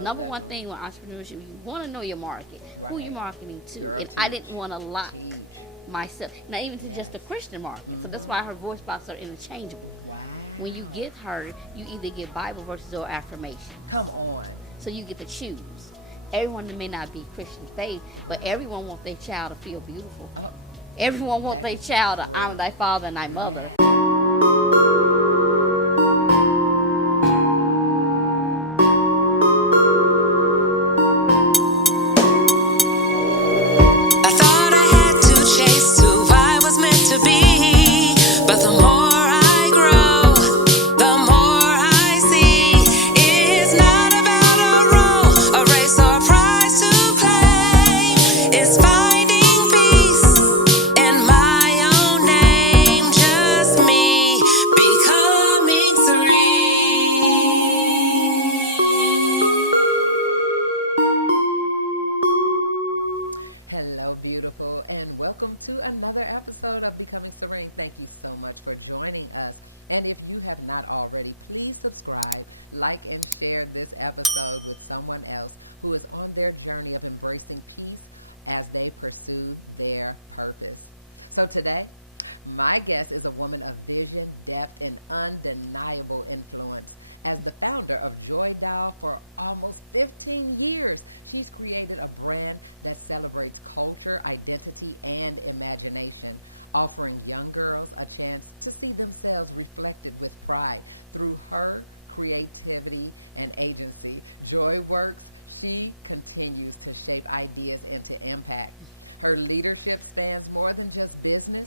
number one thing with entrepreneurship, you want to know your market, who you're marketing to. And I didn't want to lock myself, not even to just the Christian market. So that's why her voice boxes are interchangeable. When you get her, you either get Bible verses or affirmation. Come on. So you get to choose. Everyone may not be Christian faith, but everyone wants their child to feel beautiful. Everyone wants their child to honor thy father and thy mother. I thought I had to chase who I was meant to be, but the more I grow, the more I see it's not about a role, a race or prize to claim. It's finding peace in my own name, just me, becoming serene. Hello, beautiful, and welcome to another episode of Becoming Serene. Thank you so much for joining us. And if you have not already, please subscribe, like, and share this episode with someone else who is on their journey of embracing peace as they pursue their purpose. So today, my guest is a woman of vision, depth, and undeniable influence. As the founder of Joi Doll for almost 15 years, she's created a brand that celebrates culture, identity, and imagination, offering young girls a chance to see themselves reflected with pride through her creativity and agency. Joi works, she continues to shape ideas into impact. Her leadership spans more than just business.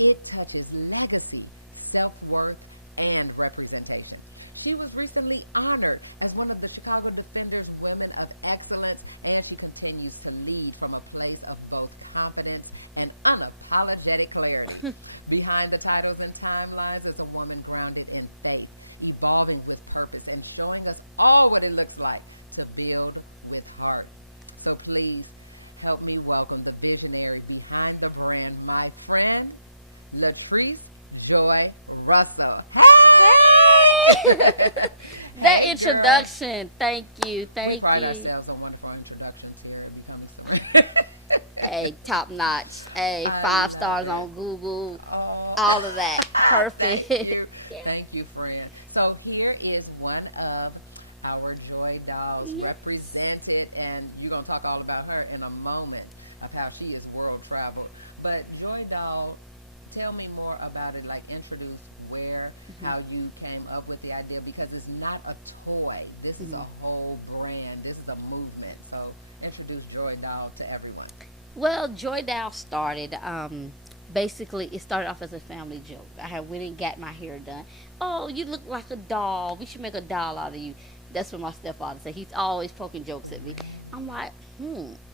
It touches legacy, self-worth, and representation. She was recently honored as one of the Chicago Defender's Women of Excellence, and she continues to lead from a place of both confidence and unapologetic clarity. Behind the titles and timelines is a woman grounded in faith, evolving with purpose, and showing us all what it looks like to build with heart. So please help me welcome the visionary behind the brand, my friend, Latrece Joi Russell. Hey! That Hey, introduction, thank you, We thank pride you. ourselves on wonderful introductions here at Becoming Serene. Hey, top notch. Hey, I 5 love stars it. on Google. Oh. All of that. Perfect. Thank you. Yeah. Thank you, friend. So here is one of our Joi Dolls Yes. represented, and you're going to talk all about her in a moment of how she is world traveled. But Joi Doll, tell me more about it, like introduce where, how you came up with the idea, because it's not a toy. This is a whole brand. This is a movement. So introduce Joi Doll to everyone. Well, Joi Doll started, basically, it started off as a family joke. I had went and got my hair done. Oh, you look like a doll. We should make a doll out of you. That's what my stepfather said. He's always poking jokes at me. I'm like,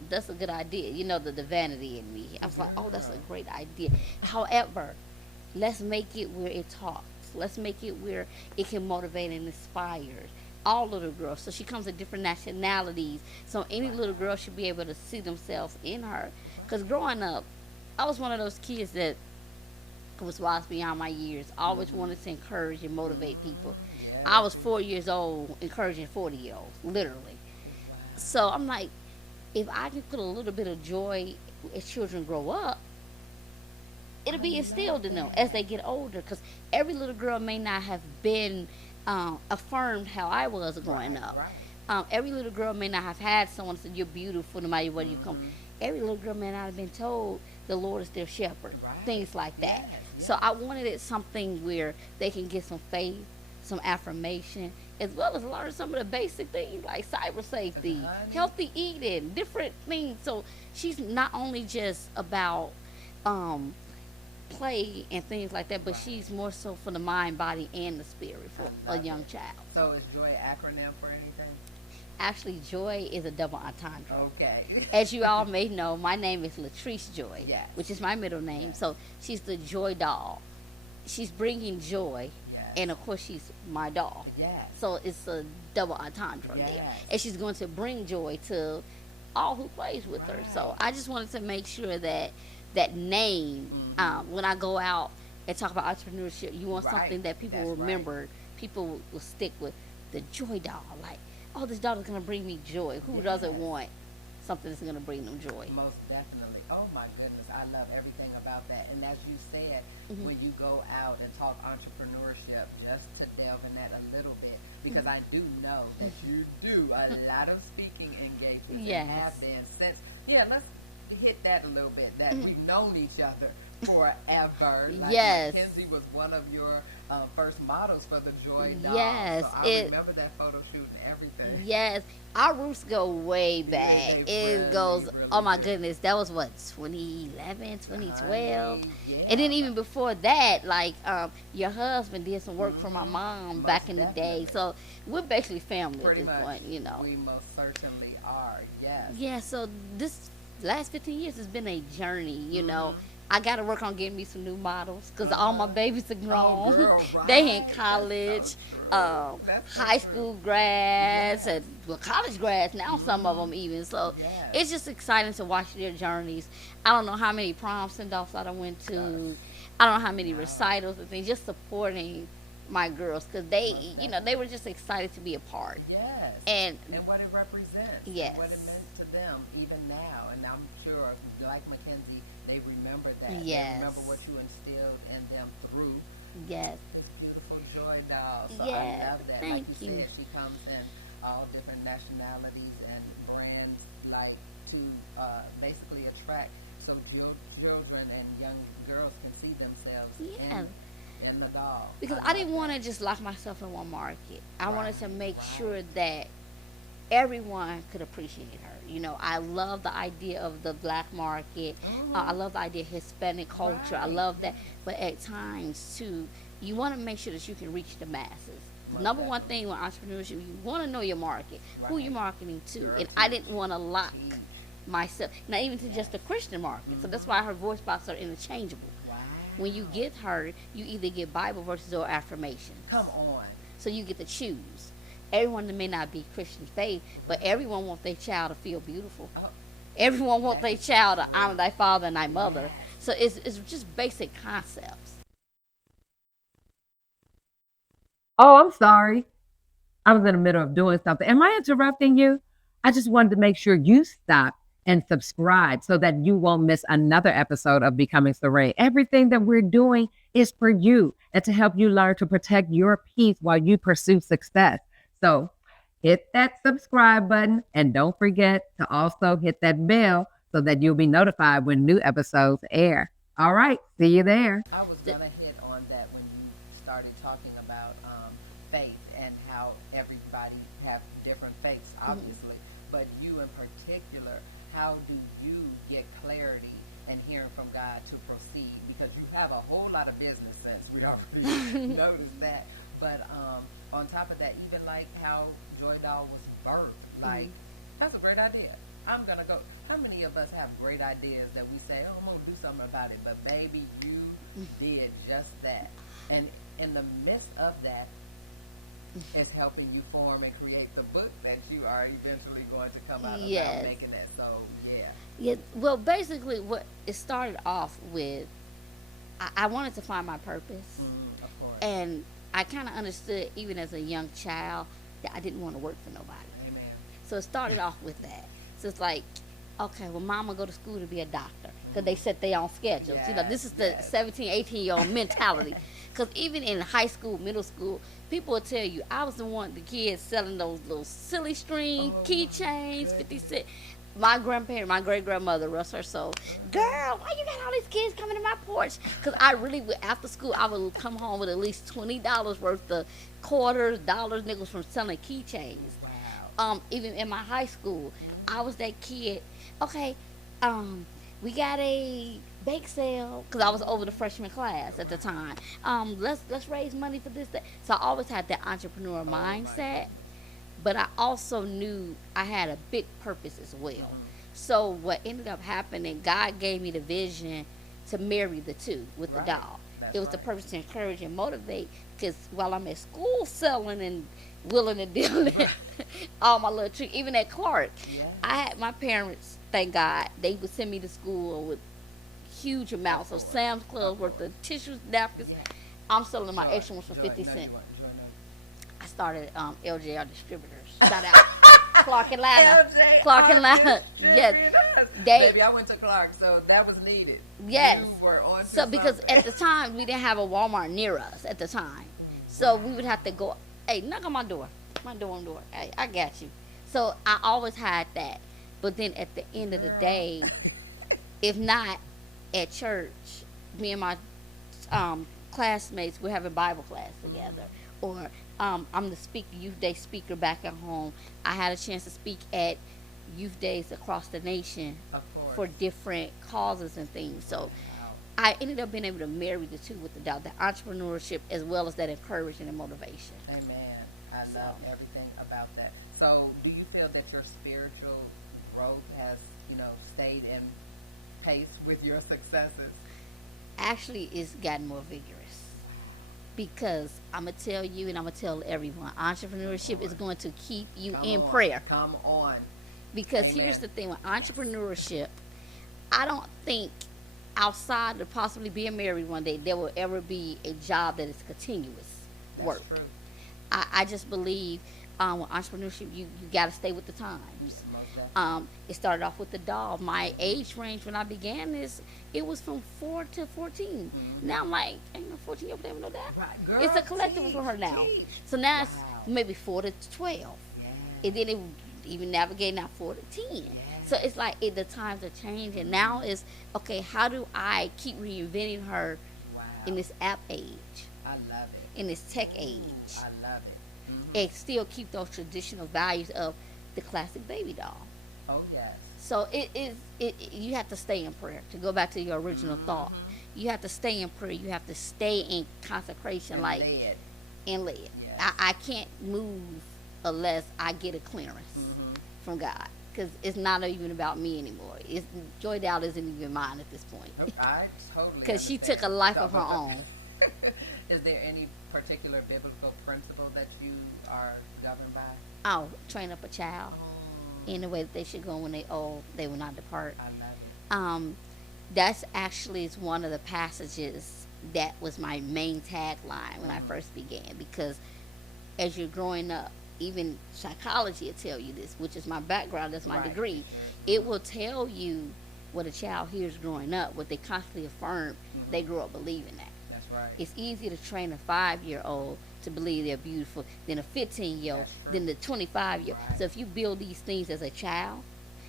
that's a good idea. You know, the vanity in me. I was like, oh, that's a great idea. However, let's make it where it talks. Let's make it where it can motivate and inspire all little girls. So she comes in different nationalities. So any little girl should be able to see themselves in her. Because growing up, I was one of those kids that was wise beyond my years. I always wanted to encourage and motivate people. I was 4 years old encouraging 40-year-olds, literally. So I'm like, if I can put a little bit of joy as children grow up, it'll be instilled in them as they get older. Because every little girl may not have been affirmed how I was growing up. Every little girl may not have had someone say, you're beautiful no matter where you come. Every little girl may not have been told the Lord is their shepherd. Things like that. So I wanted it something where they can get some faith, some affirmation, as well as learn some of the basic things like cyber safety, healthy eating, different things. So she's not only just about play and things like that, but she's more so for the mind, body, and the spirit for a young child. So is Joy acronym for anything? Actually, Joy is a double entendre. Okay. As you all may know, my name is Latrece Joi, Yes. which is my middle name. So she's the Joi Doll. She's bringing joy, and of course she's my doll. Yes. So it's a double entendre there. Yes. And she's going to bring joy to all who plays with her. So I just wanted to make sure that that name, when I go out and talk about entrepreneurship, you want something that people will remember. People will stick with the Joi Doll. Like, oh, this daughter's gonna bring me joy. Who Yes. doesn't want something that's gonna bring them joy? Most definitely. Oh my goodness, I love everything about that. And as you said, Mhm. when you go out and talk entrepreneurship, just to delve in that a little bit, because I do know that you do a lot of speaking engagements Yes. and have been since. Yeah, let's hit that a little bit. That Mhm. we've known each other forever. Like Yes. Mackenzie was one of your first models for the Joy doll. Yes, So I remember that photo shoot and everything. Yes, our roots go way Yeah, back. they It really, goes, really oh my do. goodness, that was what, 2011, 2012? Honey, yeah. And then even before that, like, your husband did some work for my Mhm. mom Most back in the day. definitely. So we're basically family Pretty at this much, point, you know. we most certainly are. Yes. Yeah, so this last 15 years has been a journey, you know. Mhm. I got to work on getting me some new models because all my Uh-huh. babies are grown. girl, They in right. college, That's so true. That's so high true. school grads, Yeah. and well, college grads now. Some of them even. So Yes. it's just exciting to watch their journeys. I don't know how many prom send-offs I done went to. I don't know how many Wow. recitals and things. Just supporting my girls because they, Most you know, they were just excited to be a part. Yes. And what it represents. Yes. And what it meant to them even now. And I'm sure, like Mackenzie, they remember that. Yes. They remember what you instilled in them through yes, this beautiful Joy doll. So Yeah, I love that. thank Like you you. said, she comes in all different nationalities and brands, like to basically attract so children and young girls can see themselves Yeah. in the doll. because I love didn't want to that. just lock myself in one market. I wanted Right, to make right. sure that everyone could appreciate her. You know, I love the idea of the black market. I Mhm. love the idea of Hispanic culture. I Right. love that. But at times, too, you want to make sure that you can reach the masses. Most Number one definitely. thing with entrepreneurship, you want to know your market, who Right. you're marketing to. Girl, And I teach. didn't want to lock Teach. myself, not even to just the Christian market. So that's why her voice box are interchangeable. Wow. When you get her, you either get Bible verses or affirmations. Come on. So you get to choose. Everyone that may not be Christian faith, but everyone wants their child to feel beautiful. Oh, Everyone wants their child to honor thy father and thy mother. yes. So it's just basic concepts. Oh, I'm sorry. I was in the middle of doing something. Am I interrupting you? I just wanted to make sure you stop and subscribe so that you won't miss another episode of Becoming Serene. Everything that we're doing is for you and to help you learn to protect your peace while you pursue success. So hit that subscribe button and don't forget to also hit that bell so that you'll be notified when new episodes air. All right, see you there. I was gonna hit on that when you started talking about faith and how everybody have different faiths, obviously, but you in particular, how do you get clarity and hearing from God to proceed? Because you have a whole lot of business sense. We already noticed that, but on top of that, even like how Joy Doll was birthed, like that's a great idea. I'm gonna go. How many of us have great ideas that we say, "Oh, I'm gonna do something about it," but baby, you did just that, and in the midst of that, it's helping you form and create the book that you are eventually going to come out Yes. about making that. So yeah, Yeah, well, basically, what it started off with, I wanted to find my purpose. of course. And I kind of understood, even as a young child, that I didn't want to work for nobody. Amen. So it started off with that. So it's like, okay, well, mama go to school to be a doctor because they set their own schedules. You know, this is the Yes. 17, 18-year-old mentality. Because even in high school, middle school, people will tell you, I was the one, the kids selling those little silly string Oh, keychains, my 50 cents. My grandparent, my great-grandmother, rest her soul, girl, why you got all these kids coming to my porch? Because I really would, after school, I would come home with at least $20 worth of quarters, dollars, nickels from selling keychains. Wow. Even in my high school, I was that kid. Okay, we got a bake sale because I was over the freshman class at the time. Let's raise money for this. That. So I always had that entrepreneur mindset, but I also knew I had a big purpose as well. So what ended up happening, God gave me the vision to marry the two with Right. the doll. That's It was the right. purpose to encourage and motivate. Because while I'm at school selling and willing and dealing, all my little tricks, even at Clark, Yeah. I had my parents, thank God, they would send me to school with huge amounts of Sam's Club worth of tissues, napkins. Yeah. I'm selling my Joy, extra ones for Joy, 50 no, cents. you want- Joy, no. started LJR Distributors. Shout out Clark and Lana. LJ Clark and Lana. Yes. Baby, I went to Clark, so that was needed. Yes. You were on So to because something. at the time we didn't have a Walmart near us at the time, so we would have to go. Hey, knock on my door. My door. Hey, I got you. So I always had that. But then at the end of the day, if not at church, me and my classmates were having Bible class together, or I'm the youth day speaker back at home. I had a chance to speak at youth days across the nation Of course. for different causes and things. So Wow. I ended up being able to marry the two with the entrepreneurship as well as that encouragement and motivation. Amen. I So. love everything about that. So, do you feel that your spiritual growth has, stayed in pace with your successes? Actually, it's gotten more vigorous because I'm going to tell you and I'm going to tell everyone, entrepreneurship is going to keep you Come in on. prayer. Come on. Because Amen. here's the thing with entrepreneurship, I don't think outside of possibly being married one day, there will ever be a job that is continuous That's work. true. I just believe with entrepreneurship, you got to stay with the times. Most definitely. It started off with the doll. My age range when I began this, it was from 4 to 14. Now I'm like, ain't no 14 year old ever know that. Right. Girl, It's a collectible for her now. teach. So now it's Wow. maybe 4 to 12. Yeah. And then it even navigate now 4 to 10. So it's like the times are changing. Now is, okay, how do I keep reinventing her Wow. in this app age, I love it. in this tech age, I love it. and still keep those traditional values of the classic baby doll? Oh, yes. So you have to stay in prayer. To go back to your original thought, you have to stay in prayer. You have to stay in consecration, And like led. and led. Yes. I can't move unless I get a clearance from God, because it's not even about me anymore. Joy Dow isn't even mine at this point, Nope, I totally because she understand. took a life of her own. Is there any particular biblical principle that you are governed by? Oh, train up a child in the way that they should go when they old, they will not depart. I love it. That's actually is one of the passages that was my main tagline when I first began, because as you're growing up, even psychology will tell you this, which is my background, that's my Right. degree. It will tell you what a child hears growing up, what they constantly affirm, they grow up believing that. That's right. It's easier to train a 5-year-old to believe they're beautiful than a 15-year-old, That's true. than the 25-year-old. Right. So if you build these things as a child,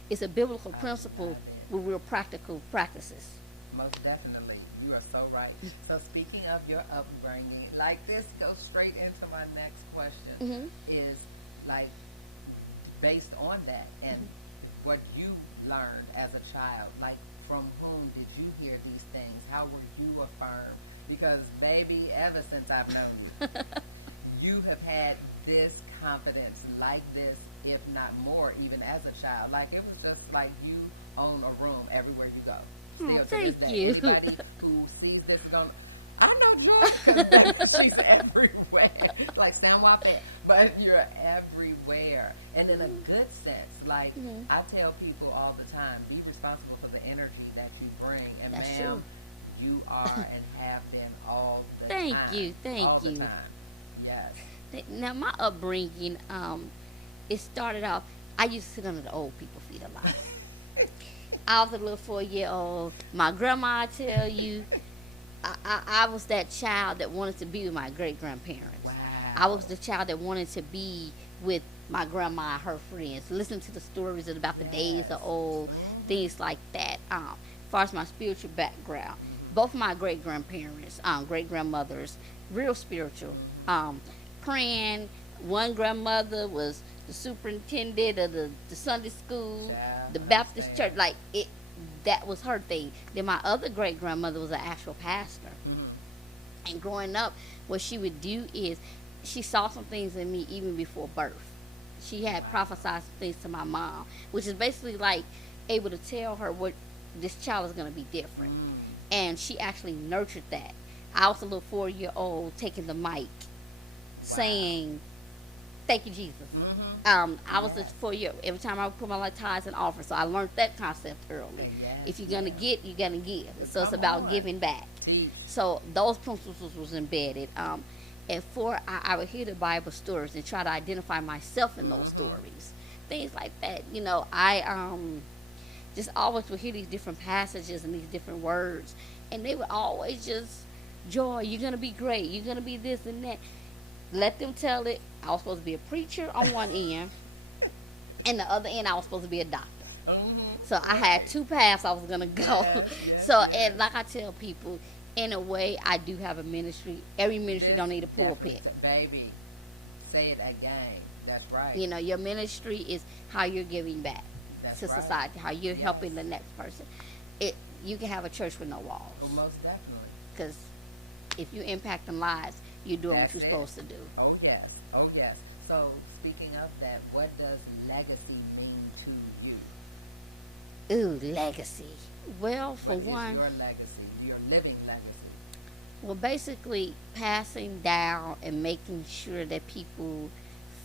it's a biblical principle love with real practical practices. Most definitely. You are so right. So speaking of your upbringing, like this goes straight into my next question, is like based on that and what you learned as a child, like from whom did you hear these things? How were you affirmed? Because baby, ever since I've known you, you have had this confidence like this, if not more, even as a child. Like it was just like you own a room everywhere you go. Still to this thank day. you. Anybody who sees this is going, I know Joy, because she's everywhere. Like San Juan, but you're everywhere. And in a good sense, like I tell people all the time, be responsible for the energy that you bring. And That's ma'am, true. you are and have been all the Thank time. you, thank all you. The time. Yes. Now, my upbringing, it started off, I used to sit under the old people's feet a lot. I was a little 4-year-old. My grandma, I tell you, I was that child that wanted to be with my great-grandparents. Wow. I was the child that wanted to be with my grandma and her friends, listen to the stories about the days of old, things like that. As far as my spiritual background, both my great-grandparents, great-grandmothers, real spiritual, praying. One grandmother was the superintendent of the Sunday school, Yeah, the Baptist understand. church, like it. That was her thing. Then my other great grandmother was an actual pastor. And growing up, what she would do is she saw some things in me even before birth. She had prophesied some things to my mom, which is basically like able to tell her what this child is going to be different. And she actually nurtured that. I was a little 4-year-old taking the mic, saying, "Thank you, Jesus." I was a 4-year. Every time I would put my like tithes and offers, so I learned that concept early. If you're gonna get, you're gonna give. So it's Come about on. giving back. Teach. So those principles was embedded. And I would hear the Bible stories and try to identify myself in those stories, things like that. I just always would hear these different passages and these different words, and they would always just, Joy, you're gonna be great, you're gonna be this and that. Let them tell it. I was supposed to be a preacher on one end, and the other end I was supposed to be a doctor. So I had two paths I was gonna go. So and like I tell people, in a way, I do have a ministry. Every ministry don't need a pulpit. Baby, say it again. That's right. Your ministry is how you're giving back to right. society, how you're helping the next person. You can have a church with no walls. Oh, most definitely. Because if you're impacting lives, you're doing That's what you're supposed to do. Oh yes. Oh yes. So speaking of that, what does legacy mean to you? Ooh, legacy. Well, for What is one, your legacy, your living legacy? well, basically passing down and making sure that people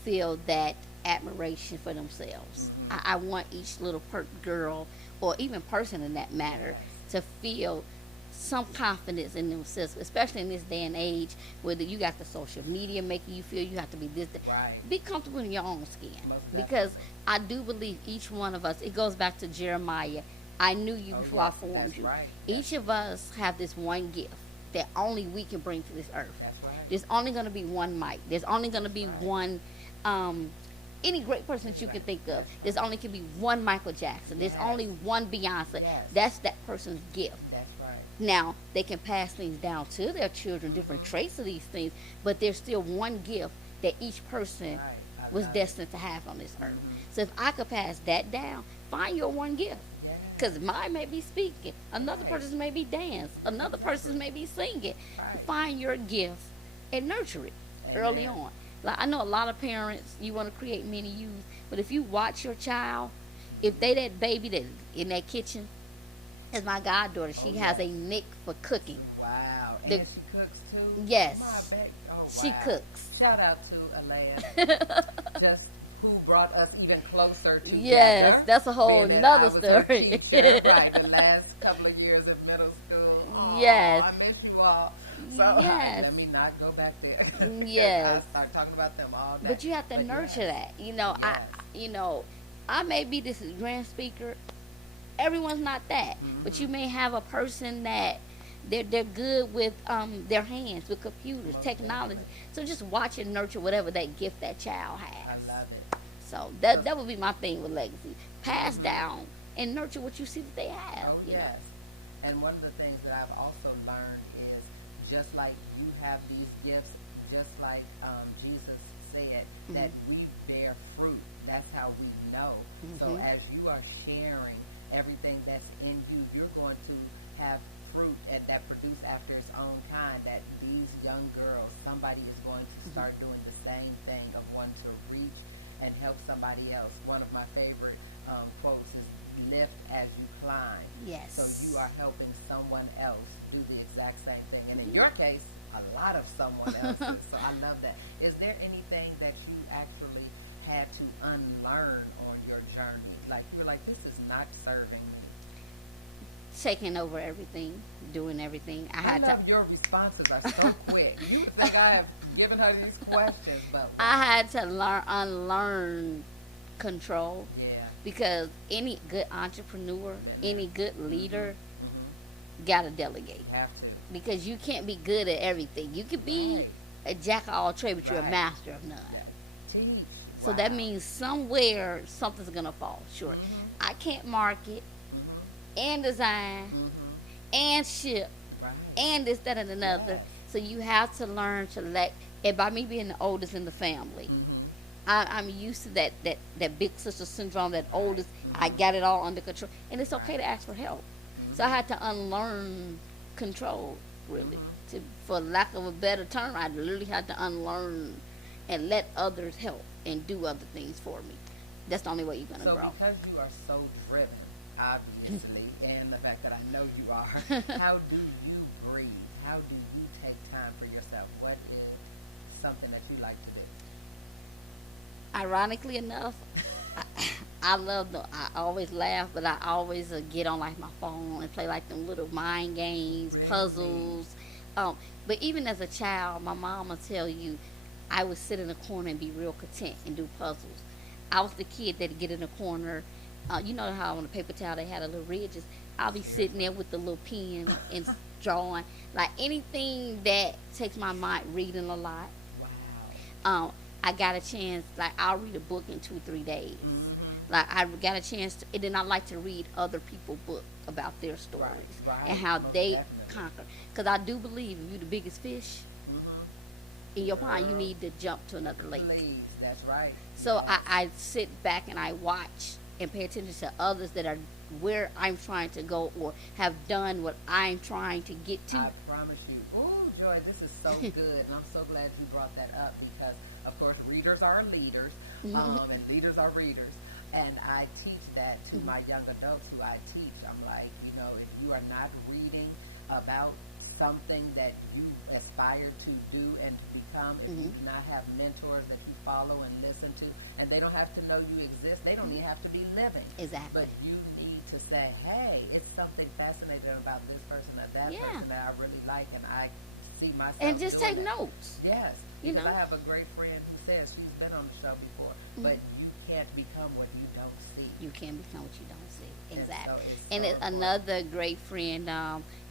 feel that admiration for themselves. I want each little girl, or even person in that matter, to feel some confidence in themselves, especially in this day and age, whether you got the social media making you feel you have to be this. Right. Be comfortable in your own skin. Most Because I do believe each one of us, it goes back to Jeremiah, I knew you before I formed That's you. right. Each of us have this one gift that only we can bring to this earth. That's right. There's only going to be one Mike. There's only going to be one, any great person that you can think of. There's only can be one Michael Jackson. There's only one Beyonce. Yes. That's that person's gift. That's right. Now, they can pass things down to their children, different traits of these things, but there's still one gift that each person Right. I was love destined to have on this earth. So if I could pass that down, find your one gift. Yeah. Because mine may be speaking, another Right. person's may be dance, another person's may be singing. Right. Find your gift and nurture it early Amen. on. Like I know a lot of parents, you want to create many youth, but if you watch your child, if they that baby that in that kitchen, as my goddaughter, she has a nick for cooking. Wow. The- And she cooks too? Yes. My back. Oh, She wow. cooks. Shout out to Alea. Just who brought us even closer together. Yes, that's a whole Being that nother I was her story. teacher, right, the last couple of years in middle school. Aw, Yes. I miss you all. So Yes. let me not go back there. Yes. I start talking about them all day. But you have to nurture that. I may be this grand speaker. Everyone's not that. But you may have a person that they're good with their hands, with computers, technology. So just watch and nurture whatever that gift that child I has. love it. So that would be my thing with legacy. Pass down and nurture what you see that they have. Oh, you know. yes. And one of the things that I've also learned is just like you have these gifts, just like Jesus said, that we bear fruit. That's how we know. So as you are sharing everything that's in you, you're going to have fruit and that produce after its own kind, that these young girls, somebody is going to start doing the same thing of wanting to reach and help somebody else. One of my favorite quotes is lift as you climb. Yes. So you are helping someone else do the exact same thing. And in your case, a lot of someone else's. So I love that. Is there anything that you actually had to unlearn on your journey? Like you were like, this is not serving me. Taking over everything, doing everything. I love your responses are so quick. You would think I have given her these questions, but I had to unlearn control. yeah. Because any good entrepreneur, any good leader, gotta delegate. You have to. Because you can't be good at everything. You could be Right. a jack of all trades, but you're a Right. master of none. Yeah. Teach. So that means somewhere something's gonna fall short. I can't market and design and ship Right. and this, that, and another. Yes. So you have to learn to let. And by me being the oldest in the family, I'm used to that big sister syndrome. That oldest, I got it all under control, and it's okay to ask for help. So I had to unlearn control, really. For lack of a better term, I literally had to unlearn and let others help and do other things for me. That's the only way you're gonna So grow. because you are so driven, obviously, and the fact that I know you are, how do you breathe? How do you take time for yourself? What is something that you like to do? Ironically enough, I always laugh, but I always get on like my phone and play like them little mind games, Really? puzzles, But even as a child, my mom will tell you, I would sit in a corner and be real content and do puzzles. I was the kid that'd get in a corner. You know how on the paper towel they had a little ridges. I'll be sitting there with the little pen and drawing, like anything that takes my mind. Reading a lot. Wow. I got a chance. Like I'll read a book in 2-3 days. Mm-hmm. Like I got a chance to, and then I like to read other people's book about their stories Right. and how Most they definitely. conquer. Because I do believe if you're the biggest fish Mm-hmm. in your pond, you need to jump to another lake. Please, that's right. So I sit back and I watch and pay attention to others that are where I'm trying to go or have done what I'm trying to get to. I promise you. Oh, Joy, this is so good, and I'm so glad you brought that up because, of course, readers are leaders, and leaders are readers. And I teach that to my young adults who I teach. I'm like, if you are not reading about something that you aspire to do and to become, if you do not have mentors that you follow and listen to, and they don't have to know you exist, they don't even have to be living. Exactly. But you need to say, hey, it's something fascinating about this person or that Yeah. person that I really like, and I see myself And just doing take that. notes. Yes. You Because know? I have a great friend who says she's been on the show before, but you can't become what you don't see. You can become what you don't see. And Exactly. so it's And so it, important. another great friend,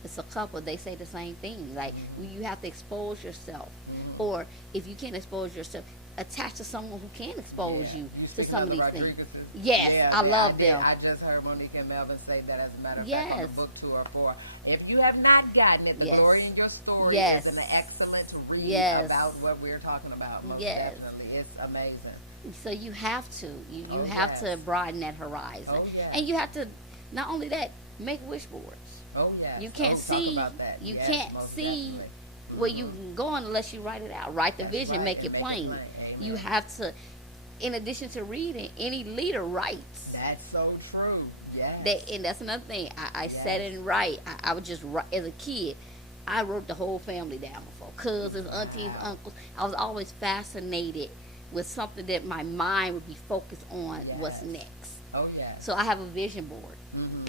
it's a couple, they say the same thing. Like, you have to expose yourself. Or if you can't expose yourself, attach to someone who can expose you to speaking some of the these things. Rodriguezes? Yes, Yeah, I man, love did. them. I just heard Monique and Melvin say that as a matter of fact on Yes. the book tour for. If you have not gotten it, The Yes. Glory in Your Story Yes. is an excellent read Yes. about what we're talking about. Most Yes. definitely. It's amazing. So you have to. You Oh, have yes. to broaden that horizon. Oh, yes. And you have to, not only that, make wish boards. Oh, yes. You can't Talk see, about that. you Yes, can't most see definitely. where you can go on unless you write it out. Write the That's vision, right, make and it plain. Amen. You have to, in addition to reading, any leader writes. That's so true. Yes. And that's another thing. I Yes. sat and write. I would just write. As a kid, I wrote the whole family down before. Cousins, aunties, uncles. I was always fascinated with something that my mind would be focused on what's Yes. next. Oh, yes. So I have a vision board Mm-hmm.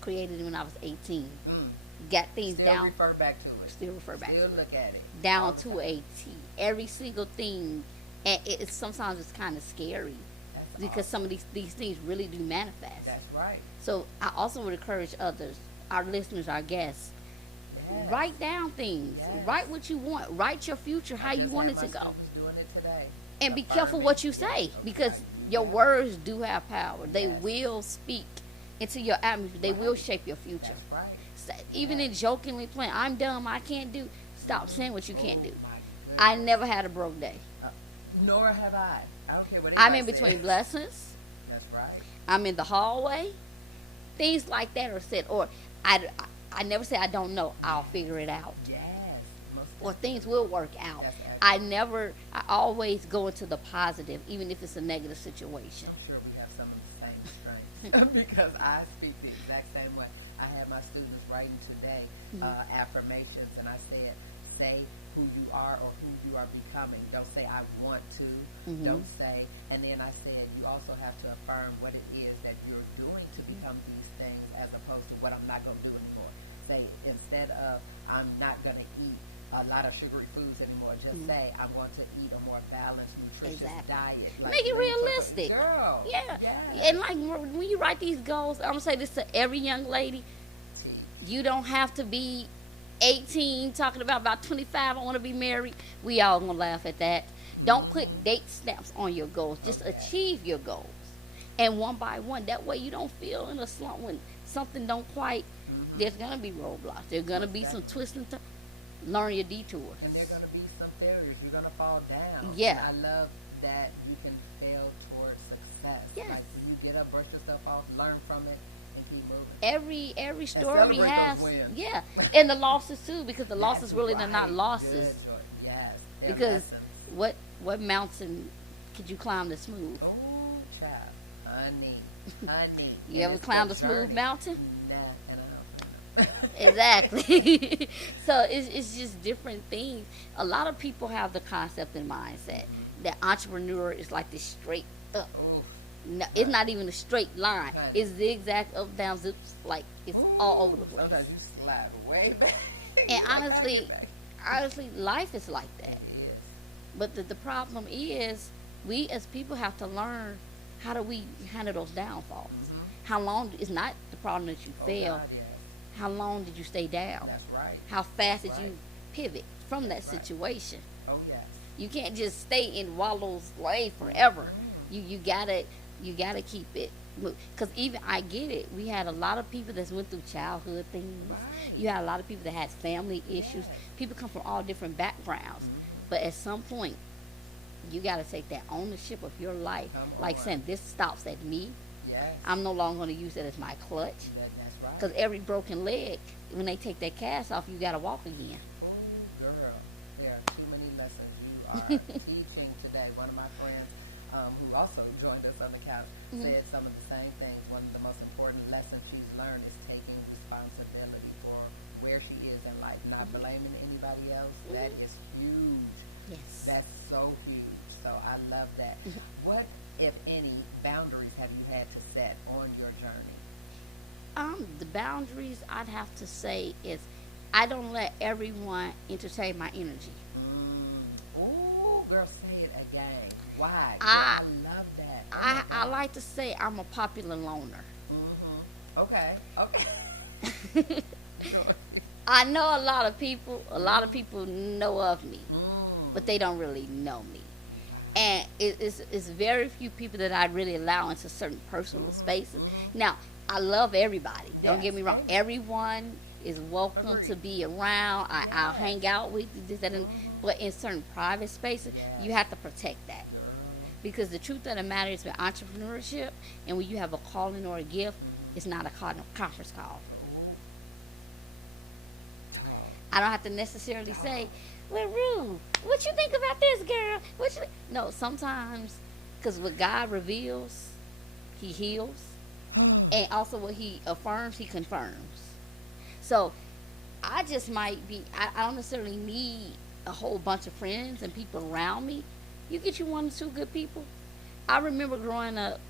created when I was 18. Mm. Got things Still down. refer back to it. Still refer back Still to it. look at it. All Down the to time. a T. Every single thing. And it's sometimes it's kind of scary That's because awesome. some of these things really do manifest. That's right. So I also would encourage others, our listeners, our guests, Yes. write down things. Yes. Write what you want. Write your future, how you Just want had it to my go. students doing it today. And be careful Affirming. what you say because Okay. your words do have power. They Yes. will speak into your atmosphere. They will shape your future. That's right. Even in jokingly playing, I'm dumb, I can't do. Stop saying what you can't do. Oh, my I goodness. never had a broke day. Nor have I. I don't care what I'm anybody in between says. blessings. That's right. I'm in the hallway. Things like that are said. Or I never say I don't know. I'll figure it out. Yes. Most Or things will work out. That's accurate. I always go into the positive, even if it's a negative situation. I'm sure we have some of the same strengths because I speak the exact same way. I had my students writing today affirmations, and I said, say who you are or who you are becoming. Don't say I want to. Don't say. And then I said you also have to affirm what it is that you're doing to become these things, as opposed to what I'm not going to do it for. Say instead of I'm not going to eat a lot of sugary foods anymore. Just say I want to eat a more balanced, nutritious Exactly. diet. Make it things like- realistic. Girl. Yeah. Yes. And like when you write these goals, I'm going to say this to every young lady. You don't have to be 18 talking about 25, I want to be married. We all going to laugh at that. Don't put date stamps on your goals. Just achieve your goals. And one by one. That way you don't feel in a slump when something don't quite. There's going to be roadblocks. There's going to be some twists and turns. Learn your detours. And there are going to be some failures. You're going to fall down. Yeah. And I love that you can fail towards success. Yes. Like you get up, brush yourself off, learn from it, and keep moving. Every story celebrate has those wins. yeah, and the losses too, because the losses That's really are not right. losses. Good, George. Yes. They're Because lessons. what mountain could you climb the smooth? Oh, child. Honey. You ever It's climbed a a smooth journey. mountain? Nah, and I don't. Exactly. So it's just different things. A lot of people have the concept and mindset that entrepreneur is like this straight up. Oh, No, it's not even a straight line. Right. It's zigzag, up, down, zips. Like it's all over the place. sometimes you slide way back. And honestly, honestly, life is like that. It is. But the problem is, we as people have to learn how do we handle those downfalls. Mm-hmm. How long is not the problem that you Oh fail. God, yes. How long did you stay down? That's right. How fast did Right. you pivot from that Right. situation? Oh yes. You can't just stay in wallow's way forever. Mm. You gotta keep it. Because even I get it. We had a lot of people that went through childhood things. Right. You had a lot of people that had family issues. Yes. People come from all different backgrounds. Mhm. But at some point, you got to take that ownership of your life. Come Like on. saying, this stops at me. Yes. I'm no longer going to use it as my clutch. That's right. Because every broken leg, when they take that cast off, you got to walk again. Oh, girl, there are too many lessons you are teaching today. One of my friends, who also joined us on the couch, Mhm. said some of the same things. One of the most important lessons she's learned is taking responsibility for where she is in life, not blaming anybody else. That is huge. Yes. That's so huge. So I love that. What, if any, boundaries have you had to set on your journey? The boundaries I'd have to say is I don't let everyone entertain my energy. Oh, girl, say it again. Why? I- Girl, I love that. Oh I, my I God. like to say I'm a popular loner. Okay. I know a lot of people know of me, Mm. but they don't really know me. And it's very few people that I really allow into certain personal spaces. Now, I love everybody. Don't Yes, get me wrong. yeah. Everyone is welcome Agreed. to be around. I'll Yes. hang out with you, this, that, and but in certain private spaces, Yes. you have to protect that. Because the truth of the matter is with entrepreneurship, and when you have a calling or a gift, it's not a conference call. I don't have to necessarily say, well, Ruth, what you think about this, girl? No, sometimes, because what God reveals, he heals. And also what he affirms, he confirms. So I just might be, I don't necessarily need a whole bunch of friends and people around me. You get you one or two good people. I remember growing up,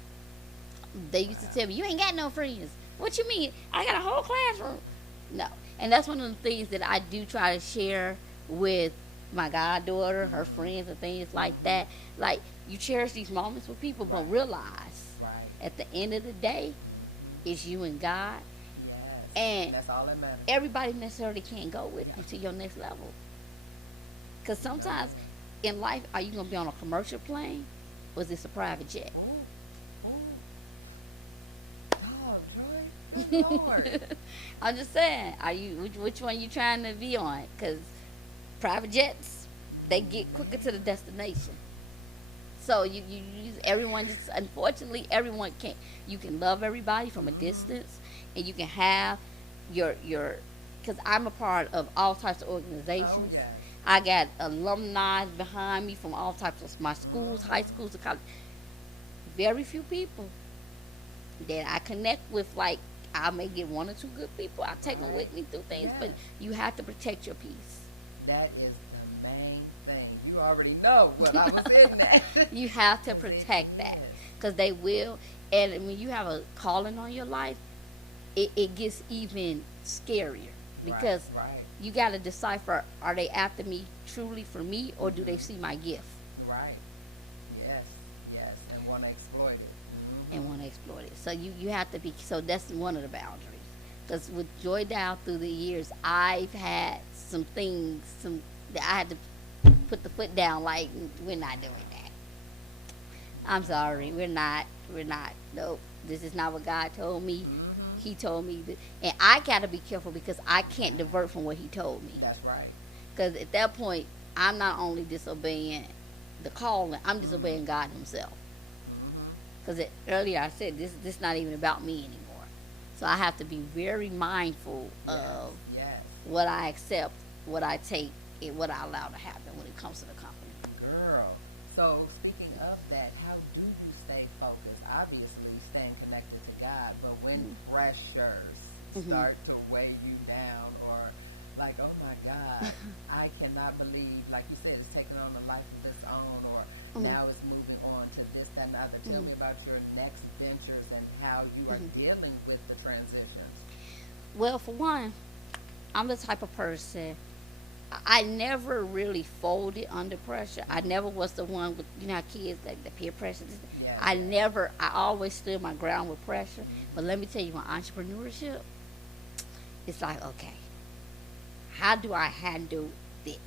they used to tell me, you ain't got no friends. What you mean? I got a whole classroom. No. And that's one of the things that I do try to share with my goddaughter, her friends, and things like that. Like, you cherish these moments with people, but realize Right. at the end of the day, it's you and God. Yes. And That's all that matters. everybody necessarily can't go with you to your next level. Because sometimes in life, are you going to be on a commercial plane or is this a private jet? Ooh. Oh, Joy. Good Lord. I'm just saying, are you which one you trying to be on? Because private jets, they get quicker to the destination. So you use everyone. Just unfortunately, everyone can't. You can love everybody from a distance, and you can have your. Because I'm a part of all types of organizations. Oh, yes. I got alumni behind me from all types of my schools, high schools, to college. Very few people that I connect with. Like, I may get one or two good people. I take them with me through things, but Yes. you have to protect your peace. That is the main thing. You already know what I was in that. You have to protect that because they will. And when you have a calling on your life, it gets even scarier because Right. you got to decipher: are they after me truly for me, or do they see my gift Right. Yes. And want to exploit it. and want to exploit it? So you have to be. So that's one of the boundaries. Because with Joy Dow through the years, I've had some things, that I had to put the foot down. Like, we're not doing that. I'm sorry, we're not. Nope, this is not what God told me. He told me that, and I got to be careful because I can't divert from what He told me. That's right. Because at that point, I'm not only disobeying the calling, I'm disobeying God Himself. Because earlier I said this not even about me anymore. So I have to be very mindful of Yes. what I accept, what I take, and what I allow to happen when it comes to the company. Girl. So speaking of that, how do you stay focused? Obviously, staying connected to God, but when pressures start to weigh you down, or like, oh my God, I cannot believe, like you said, it's taking on a life of its own, or now it's moving on to this, that, and the other. Tell me about your next ventures and how you are dealing with the transitions. Well, for one, I'm the type of person, I never really folded under pressure. I never was the one with, you know how kids, like the peer pressure. Yeah. I always stood my ground with pressure. But let me tell you, my entrepreneurship, it's like, okay, how do I handle this?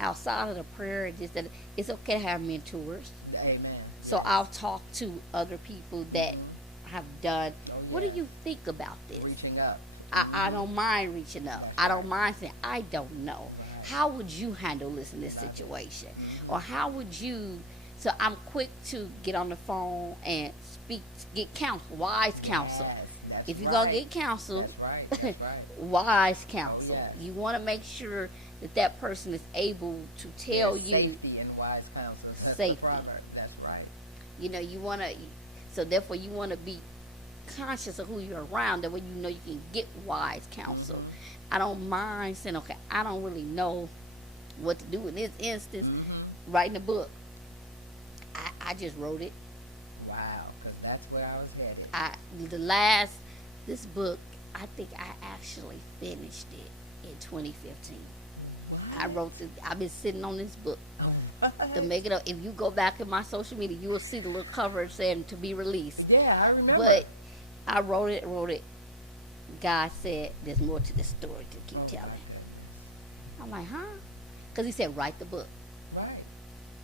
Outside of the prayer, just that it's okay to have mentors. Amen. So I'll talk to other people that have done. Oh, What do yeah. you think about this? Reaching up. I don't mind reaching up. I don't mind saying, I don't know. How would you handle this in this situation? Or how would you? So I'm quick to get on the phone and speak, get counsel, wise counsel. Yes, that's If you're right. going to get counsel, That's right. That's right. wise counsel. Yes. You want to make sure that that person is able to tell you. Safety and wise counsel. That's Safety. the proverb. That's right. You know, you want to, so therefore you want to be conscious of who you're around. That way you know you can get wise counsel. I don't mind saying, okay, I don't really know what to do in this instance. Writing a book, I just wrote it. Wow, because that's where I was headed. This book, I think I actually finished it in 2015. I wrote this. I've been sitting on this book to make it up. If you go back in my social media, you will see the little cover saying to be released. Yeah, I remember. But I wrote it. God said, there's more to this story to keep Okay. telling. I'm like, huh? Because he said, write the book. Right.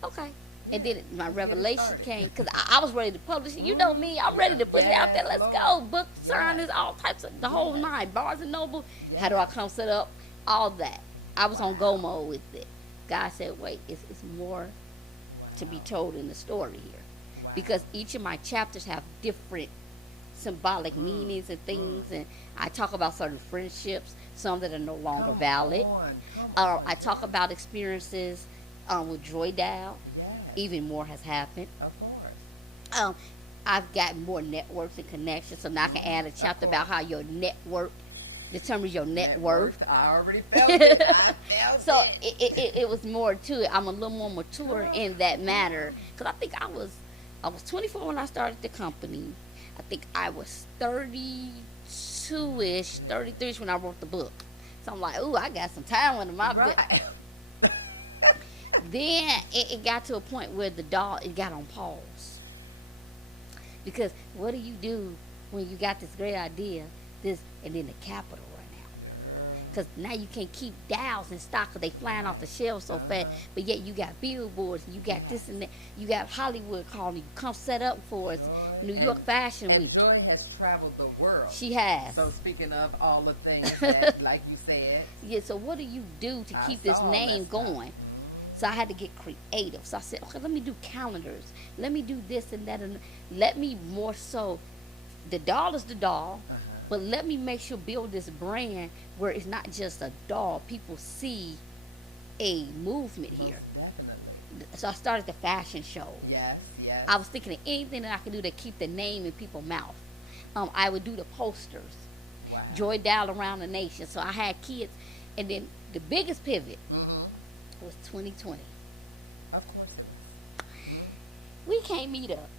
Okay. Yeah. And then my Let's get it revelation started. came, because I was ready to publish it. You know me, I'm ready to put it out there. Yes, Let's Lord. go. Book signings, all types of, the whole nine. Barnes and Noble. Yeah. How do I come set up? All that. I was on go mode with it. God said, wait, it's more to be told in the story here. Wow. Because each of my chapters have different symbolic meanings and things. And I talk about certain friendships, some that are no longer valid. Come on. I talk about experiences with Joy Dow. Yes, Even more has happened. of course. I've got more networks and connections, so now I can add a chapter about how your network determines your net worth. I already felt it. I felt So it. it was more to it. I'm a little more mature in that matter, because I think I was 24 when I started the company. I think I was 32-ish, 33-ish when I wrote the book. So I'm like, ooh, I got some time under my belt. Right. Then it got to a point where it got on pause. Because what do you do when you got this great idea, and then the capital run out? Because now you can't keep dials in stock because they flying off the shelves so fast. But yet you got billboards, and you got this and that. You got Hollywood calling you, come set up for us. New York Fashion And Week. Joy has traveled the world. She has. So speaking of all the things that, like you said, Yeah, so what do you do to I keep this saw name that stuff. going? So I had to get creative. So I said, okay, let me do calendars. Let me do this and that. And let me more so, the doll is the doll, but let me make sure build this brand where it's not just a doll. People see a movement here. definitely. So I started the fashion show. Yes, yes. I was thinking of anything that I could do to keep the name in people's mouth. I would do the posters. Wow. Joy Dow around the nation. So I had kids. And then the biggest pivot was 2020. Of course it We can't meet up.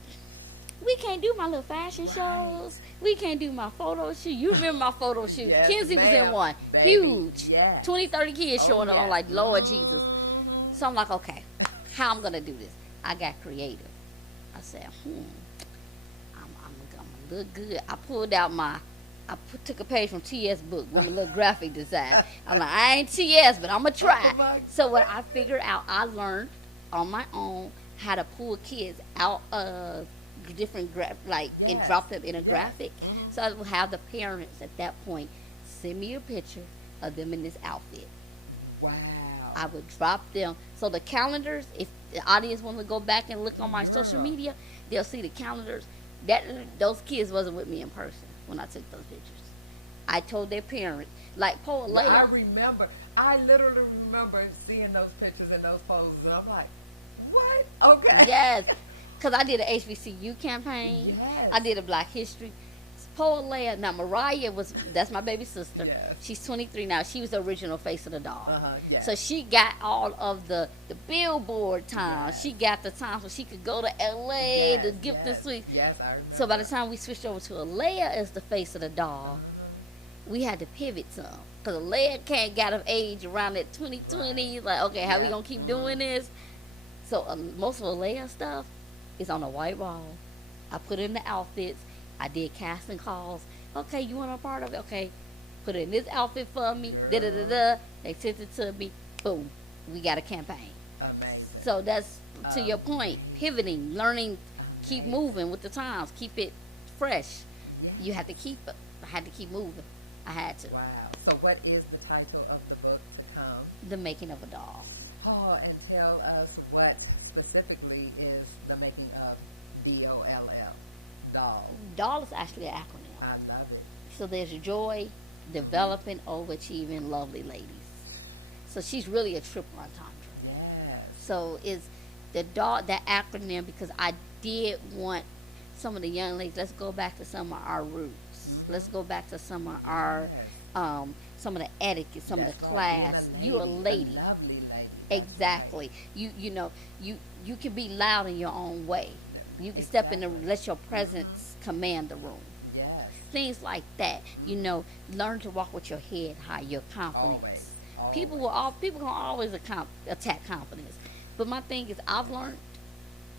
We can't do my little fashion shows. We can't do my photo shoot. You remember my photo shoot. Yes, Kinsey was in ma'am. one. Baby, Huge. yes. 20, 30 kids Oh, showing up. I'm yes. like, Lord Jesus. So I'm like, okay, how I'm going to do this? I got creative. I said, I'm going to look good. I pulled out took a page from T.S. book with my little graphic design. I'm like, I ain't T.S., but I'm going to Oh, try. my So what I figured out, I learned on my own how to pull kids out of different and Yes. drop them in a Yes. graphic. So I would have the parents at that point send me a picture of them in this outfit. Wow. I would drop them. So the calendars, if the audience wants to go back and look on my social Girl. media, they'll see the calendars. Those kids wasn't with me in person when I took those pictures. I told their parents, like Paul I later. remember. I literally remember seeing those pictures and those poses, and I'm like, what? Okay. Yes, because I did an HBCU campaign. Yes. I did a Black History. Paul Leia, now Mariah that's my baby sister. Yes. She's 23 now. She was the original face of the doll. Yes. So she got all of the billboard time. Yes. She got the time so she could go to LA, Yes, the gift and yes, suite. Yes, I remember. So by the time we switched over to Alea as the face of the doll, we had to pivot some because a leg can't get of age around that 2020. Like, okay, how we gonna keep doing this? So most of the Leia stuff is on a white wall. I put in the outfits. I did casting calls. Okay, you want a part of it? Okay, put it in this outfit for me. Da da da da. They sent it to me. Boom, we got a campaign. Amazing. So that's to your point. Pivoting, learning, keep moving with the times. Keep it fresh. Yeah. You have to keep it. I had to keep moving. I had to. Wow. So what is the title of the book, Become? The Making of a Doll. Oh, and tell us what specifically is the making of DOLL, doll. Doll is actually an acronym. I love it. So there's Joy, Developing, Overachieving, Lovely Ladies. So she's really a triple entendre. Yes. So it's the doll, that acronym, because I did want some of the young ladies, let's go back to some of our roots. Let's go back to some of our, some of the etiquette, some of the class. You're a lady. A lovely lady. Exactly. You know, you can be loud in your own way. You can step in and let your presence command the room. Yes. Things like that. You know, learn to walk with your head high, your confidence. Always. People can always attack confidence. But my thing is, I've learned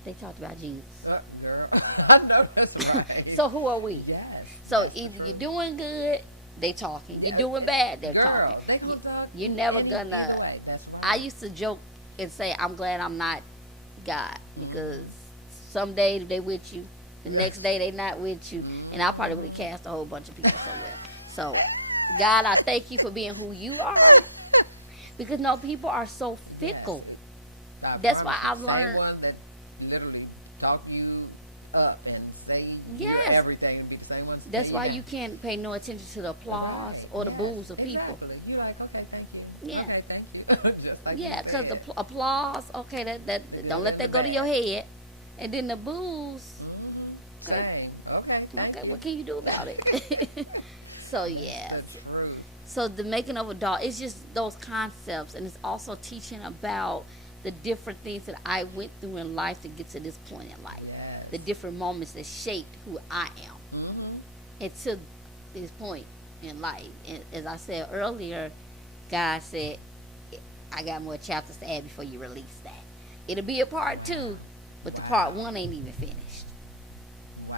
they talked about Jesus. Girl, I know that's right. So who are we? Yes. So either you're doing good, they talking. You're doing bad, they're Girl, talking. they gonna talk You're never either gonna. way. That's right. I used to joke and say, I'm glad I'm not God, because some day they with you, the next day they not with you, and I probably would have cast a whole bunch of people somewhere. So, God, I thank you for being who you are, because no, people are so fickle. That's why I've learned. Same one that literally talk you up and say Yes. everything and be the same one. to That's say why that. you can't pay no attention to the applause or the boos of people. Exactly. You like, okay, thank you. Yeah. Okay, thank you. Just like Yeah, you because the said. applause, okay, that don't let that go to your head, and then the boos. Same. Okay, thank Okay, you. what can you do about it? So yeah. That's rude. So the making of a doll, it's just those concepts, and it's also teaching about the different things that I went through in life to get to this point in life. Yes. The different moments that shaped who I am, and to this point in life. And as I said earlier, God said, I got more chapters to add before you release that. It'll be a part 2, but the part 1 ain't even finished. Wow.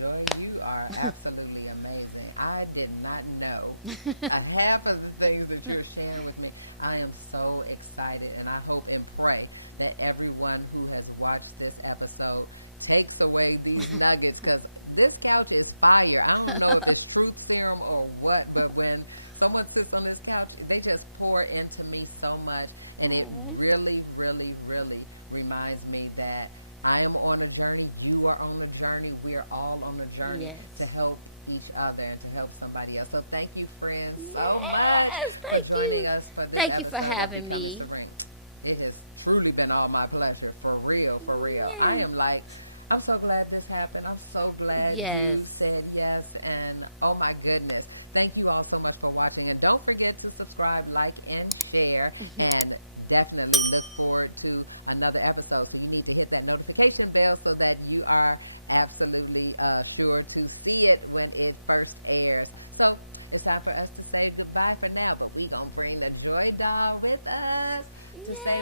Joy, you are absolutely amazing. I did not know half of the things that you're sharing with me. I am so excited, and I hope and pray that everyone who has watched this episode takes away these nuggets, because this couch is fire. I don't know if it's truth serum or what, but when someone sits on this couch, they just pour into me so much, and it really, really, really reminds me that I am on a journey, you are on a journey, we are all on a journey to help each other, to help somebody else. So thank you, friends, so much Thank for joining you. us for this Thank you for episode of having Becoming me. Serene. It has truly been all my pleasure, for real, for real. Yeah. I am like, I'm so glad this happened. I'm so glad Yes. you said yes, and oh my goodness. Thank you all so much for watching, and don't forget to subscribe, like, and share, and definitely look forward to another episode. So you need to hit that notification bell so that you are absolutely sure to see it when it first airs. So it's time for us to say goodbye for now, but we're going to bring the Joy Doll with us to say